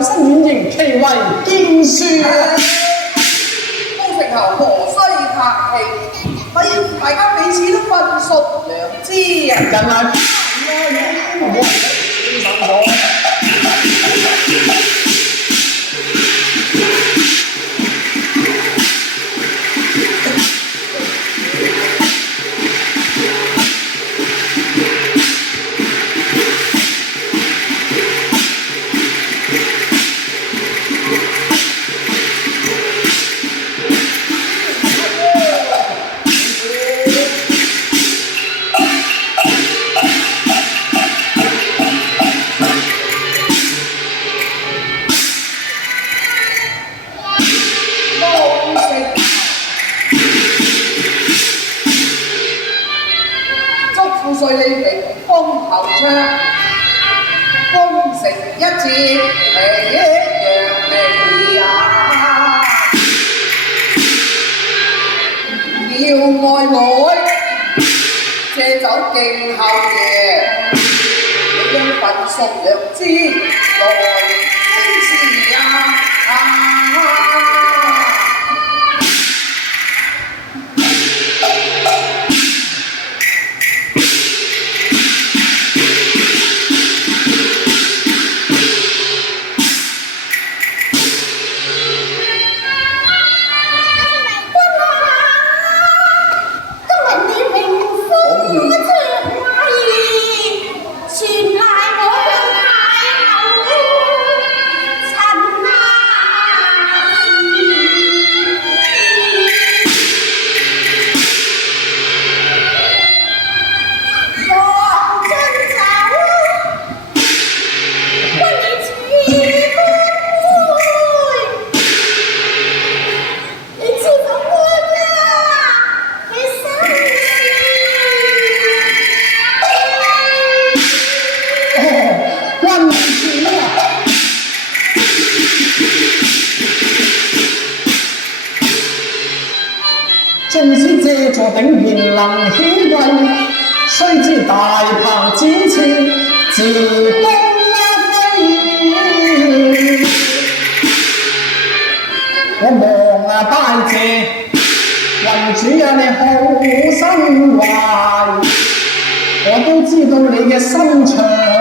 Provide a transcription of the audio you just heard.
就身軟型，其為堅樹。高成後何須客氣，大家彼此都分熟良知啊！人係祝歲你明風頭唱，功成一戰喜洋美啊！要愛會借酒敬後爺，你應份熟良知來宣示啊！縱使借助頂賢能顯貴，須知大鵬展翅，自東飛。我忙拜謝雲主啊，你好心懷，我都知道你嘅心腸。